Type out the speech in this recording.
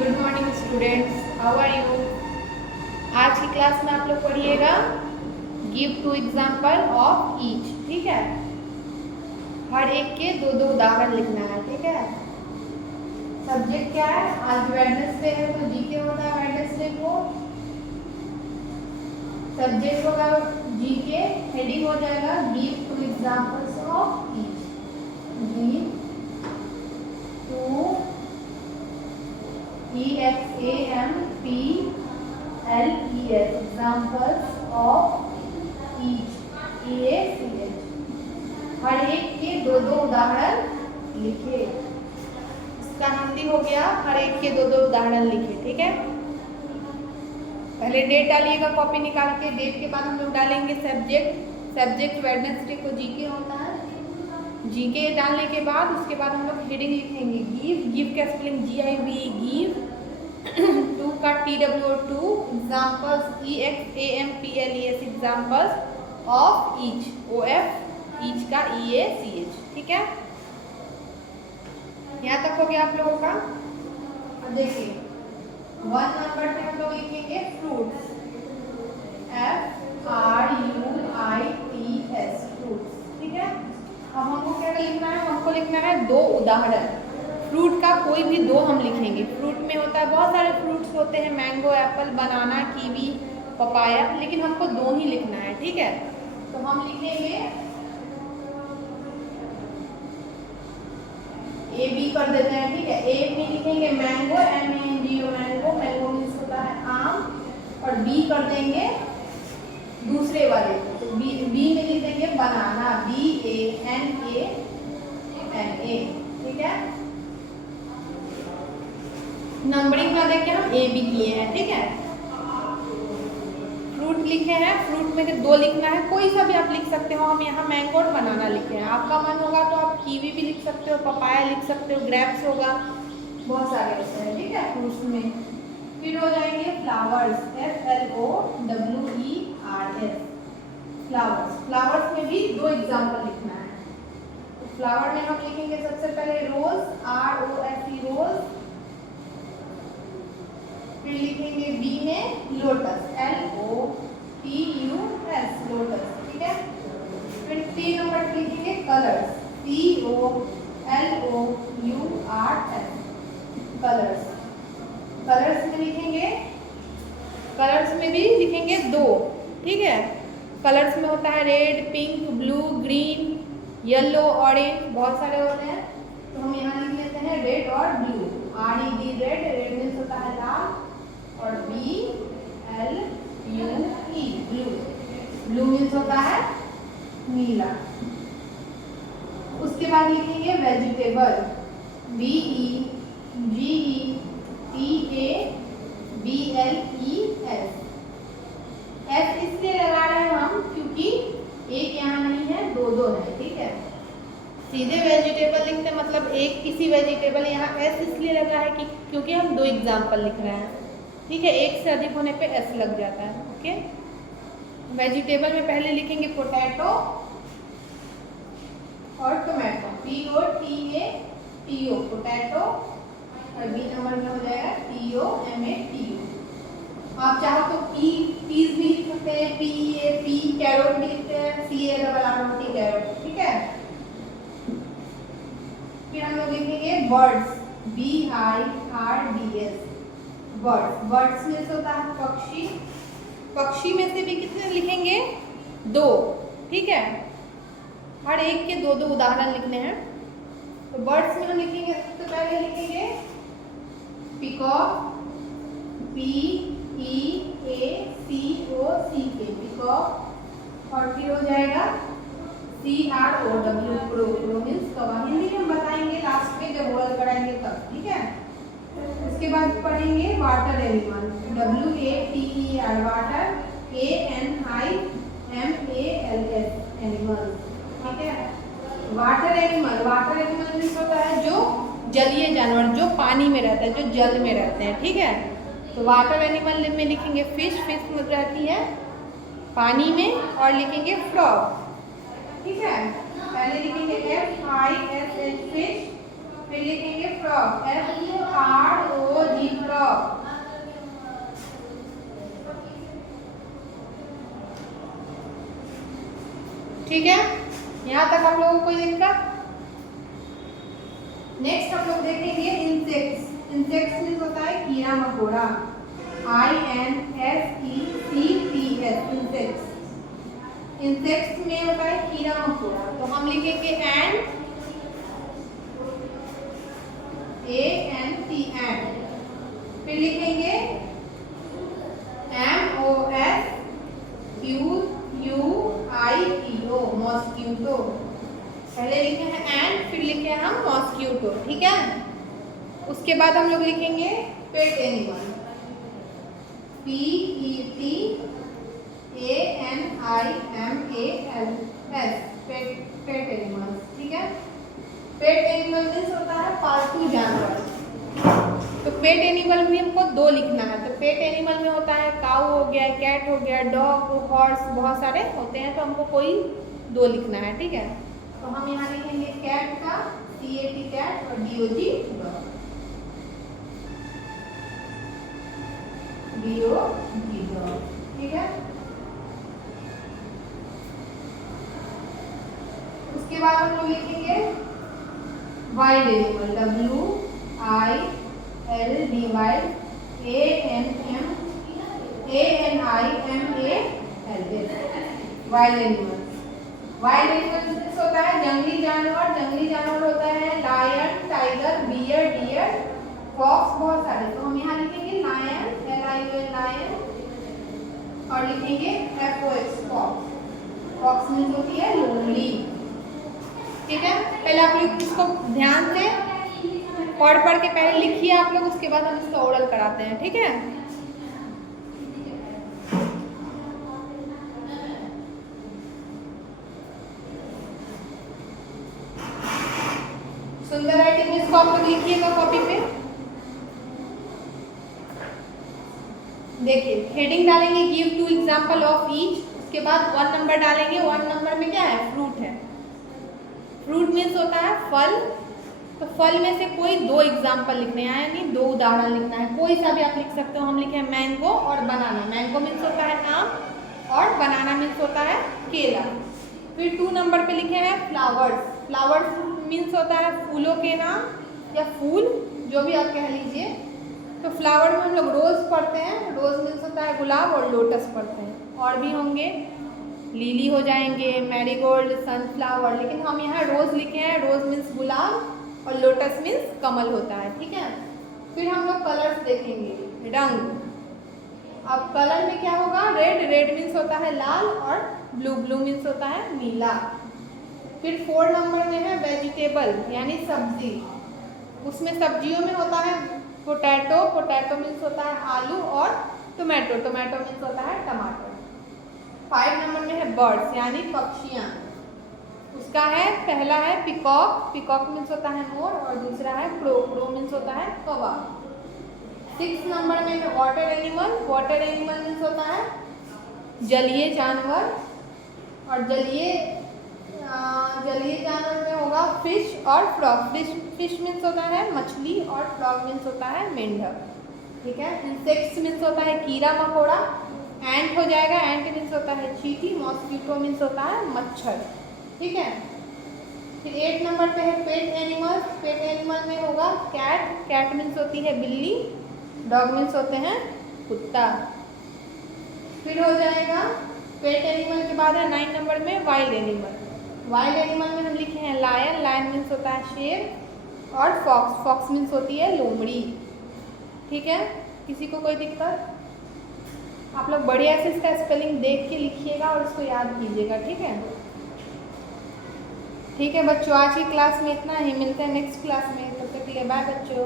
Good morning students, how are you. आज की class में आप लोग पढ़िएगा give two example of each. ठीक है, हर एक के दो दो उदाहरण लिखना है। ठीक है, सब्जेक्ट क्या है, आज वेडनेसडे है तो जीके होता है वेडनेसडे को। सब्जेक्ट होगा जीके, हेडिंग हो जाएगा give two examples of each. Give two EXAMPLES examples of each EACH। हर एक के दो दो उदाहरण लिखे। इसका हिंदी हो गया हर एक के दो दो उदाहरण लिखे। ठीक है, पहले डेट डालिएगा कॉपी निकाल के। डेट के बाद हम लोग डालेंगे सब्जेक्ट वेडनेसडे को जीके होता है। जीके डालने के बाद उसके बाद हम लोग हेडिंग लिखेंगे गिव का स्पेलिंग GIV गिव, टू का TWO2 examples EXAMPLES examples of each OF each का EACH। ठीक है, यहाँ तक हो गया आप लोगों का। अब देखिए 1 नंबर पे हम लोग लिखेंगे फ्रूट्स FRUITS फ्रूट्स। ठीक है, अब हमको क्या लिखना है, हमको लिखना है दो उदाहरण। फ्रूट का कोई भी दो हम लिखेंगे। फ्रूट में होता है बहुत सारे फ्रूट्स होते हैं, मैंगो, एप्पल, बनाना, कीवी, पपाया, लेकिन हमको दो ही लिखना है। ठीक है, तो हम लिखेंगे AB कर देते हैं। ठीक है, A में लिखेंगे mango MANGO mango, mango means होता है आम, और B कर देंगे दूसरे वाले को। तो B में लिख देंगे बनाना BANANA। ठीक है, नंबरिंग ना देके हम AB किए हैं। ठीक है, फ्रूट लिखे हैं, फ्रूट में से दो लिखना है, कोई सा भी आप लिख सकते हो। हम यहाँ मैंगो और बनाना लिखे हैं, आपका मन होगा तो आप कीवी भी लिख सकते हो, पपाया लिख सकते हो, ग्रेप्स होगा, बहुत सारे होते हैं। ठीक है, फ्रूट्स में फिर हो जाएंगे फ्लावर्स FLOWERS फ्लावर्स। फ्लावर्स में भी दो एग्जाम्पल लिखना है। तो फ्लावर में हम लिखेंगे सबसे पहले रोज ROSE रोज, फिर लिखेंगे बी में लोटस LOTUS लोटस। ठीक है, फिर 3 नंबर पे लिखेंगे कलर्स COLOURS कलर्स। कलर्स में लिखेंगे, कलर्स में भी लिखेंगे दो। ठीक है, कलर्स में होता है red, pink, blue, green, yellow, orange, बहुत सारे होते हैं। तो हम यहाँ लिख लेते हैं रेड और blue. RED red, red means होता है लाल, और BLUE ब्लू, ब्लू मीन्स होता है नीला। उसके बाद लिखेंगे वेजिटेबल VEGETABLES। S इसलिए लगा रहे हैं हम क्योंकि एक यहाँ नहीं है, दो दो है। ठीक है, सीधे वेजिटेबल लिखते मतलब एक किसी वेजिटेबल, यहाँ S इसलिए लगा है कि क्योंकि हम दो एग्जाम्पल लिख रहे हैं। ठीक है, एक से अधिक होने पे S लग जाता है। ओके, वेजिटेबल में पहले लिखेंगे पोटैटो और टोमेटो POTATO पोटैटो, और B नंबर में हो जाएगा TOMATO। आप चाहो तो पीस भी लिख सकते हैं, PEAP, कैरोट भी लिखते हैं CARROT कैरोट। ठीक है, फिर हम लोग लिखेंगे बर्ड्स BIRDS बर्ड्स। बर्ड्स में से होता है पक्षी, पक्षी में से भी कितने लिखेंगे, दो। ठीक है, हर एक के दो दो उदाहरण लिखने हैं। तो बर्ड्स में हम लिखेंगे, सबसे पहले लिखेंगे पीकॉक PEACOCK पीकॉक, और फिर हो जाएगा CROW क्रो, क्रो मीन्स कौवा। हिंदी में हम बताएंगे लास्ट में जब वर्ड कराएंगे तब। ठीक है, उसके बाद पढ़ेंगे water animal WATER water ANIMALS animal. ठीक है, वाटर एनिमल मीन्स होता है जो जलीय जानवर, जो पानी में रहता है, जो जल में रहते हैं। ठीक है, तो वाटर एनिमल में लिखेंगे फिश में रहती है पानी में, और लिखेंगे फ्रॉग। ठीक है, पहले लिखेंगे FISH फिश, फिर लिखेंगे फ्रॉग FROG ठीक है, यहाँ तक हम लोगों को कोई दिक्कत? नेक्स्ट हम लोग देखेंगे इंसेक्ट्स। इंसेक्ट्स मीन्स होता है कीड़ा मकोड़ा, INSECTS, इंसेक्ट्स। इंसेक्ट्स में होता है कीड़ा मकोड़ा, तो हम लिखेंगे एंट, ANT, एंट। फिर लिखेंगे MOSQUIEO, मॉस्क्यूटो। पहले लिखे हैं एंट, फिर लिखे हैं हम मॉस्क्यूटो, ठीक है। उसके बाद हम लोग लिखेंगे pet animal, PETANIMALS, pet animal, ठीक है। पेट एनिमल मीन्स होता है पालतू जानवर। तो पेट एनिमल भी हमको दो लिखना है। तो पेट एनिमल में होता है काऊ हो गया, कैट हो गया, डॉग, हॉर्स, बहुत सारे होते हैं, तो हमको कोई दो लिखना है, ठीक है। तो हम यहाँ लिखेंगे कैट का CAT कैट और DOG डॉग, DOG डॉग, ठीक है। उसके बाद हम लोग लिखेंगे wild animal, WILD, ANIMAL, wild animal. Wild animal होता है जंगली जानवर। जंगली जानवर होता है lion, tiger, bear, deer, fox, बहुत सारे। तो हम यहाँ लिखेंगे लायन, LION, लायन, और लिखेंगे FOX, फॉक्स। फॉक्स मीन्स होती है लोमड़ी, ठीक है। पहले आप लोग इसको ध्यान से पढ़ के पहले लिखिए आप लोग, उसके बाद हम इसका ओरल कराते हैं, ठीक है। सुंदर राइटिंग इसको आप लोग लिखिएगा कॉपी पे। देखिए हेडिंग डालेंगे गिव 2 एग्जांपल ऑफ ईच, उसके बाद 1 नंबर डालेंगे। 1 नंबर में क्या है? फ्रूट है। फ्रूट मीन्स होता है फल। तो फल में से कोई 2 एग्जाम्पल लिखने हैं, यानी 2 उदाहरण लिखना है। कोई सा भी आप लिख सकते हो। हम लिखे मैंगो और बनाना। मैंगो मीन्स होता है आम और बनाना मीन्स होता है केला। फिर 2 नंबर पे लिखे हैं फ्लावर्स। फ्लावर्स मीन्स होता है फूलों के नाम या फूल, जो भी आप कह लीजिए। तो फ्लावर में हम लोग रोज़ पढ़ते हैं। रोज़ मीन्स होता है गुलाब, और लोटस पढ़ते हैं। और भी होंगे, लिली हो जाएंगे, मैरीगोल्ड, सनफ्लावर, लेकिन हम यहाँ रोज़ लिखे हैं। रोज़ मीन्स गुलाब और लोटस मीन्स कमल होता है, ठीक है। फिर हम लोग कलर्स देखेंगे, रंग। अब कलर में क्या होगा? रेड। रेड मीन्स होता है लाल, और ब्लू। ब्लू मीन्स होता है नीला। फिर 4 नंबर में है वेजिटेबल, यानी सब्जी। उसमें सब्जियों में होता है पोटैटो। पोटैटो मीन्स होता है आलू, और टोमेटो। टोमेटो मीन्स होता है टमाटर। 5 नंबर में है बर्ड्स, यानी पक्षियाँ। उसका है पहला है पिकॉक। पिकॉक मीन्स होता है मोर, और दूसरा है क्रो। क्रो मीन्स होता है कौवा। 6 नंबर में है water animal. Water animal means होता है जलीय जानवर। और जलीय जानवर में होगा फिश और फ्रॉग। फिश मीन्स होता है मछली, और फ्रॉग मीन्स होता है मेंढक, ठीक है। इंसेक्ट्स मीन्स होता है कीड़ा मकोड़ा। एंट हो जाएगा। एंट मीन्स होता है चींटी। मॉस्किटो मीन्स होता है मच्छर, ठीक है। फिर 8 नंबर पे है पेट एनिमल। पेट एनिमल में होगा कैट। कैट मीन्स होती है बिल्ली। डॉग मीन्स होते हैं कुत्ता। फिर हो जाएगा पेट एनिमल के बाद है 9 नंबर में वाइल्ड एनिमल। वाइल्ड एनिमल में हम लिखे हैं लायन। लायन मीन्स होता है शेर, और फॉक्स। फॉक्स मीन्स होती है लोमड़ी, ठीक है। किसी को कोई दिक्कत? आप लोग बढ़िया से इसका स्पेलिंग देख के लिखिएगा और उसको याद कीजिएगा, ठीक है। ठीक है बच्चों, आज की क्लास में इतना ही। मिलते हैं नेक्स्ट क्लास में। तब तक के लिए बाय बच्चों।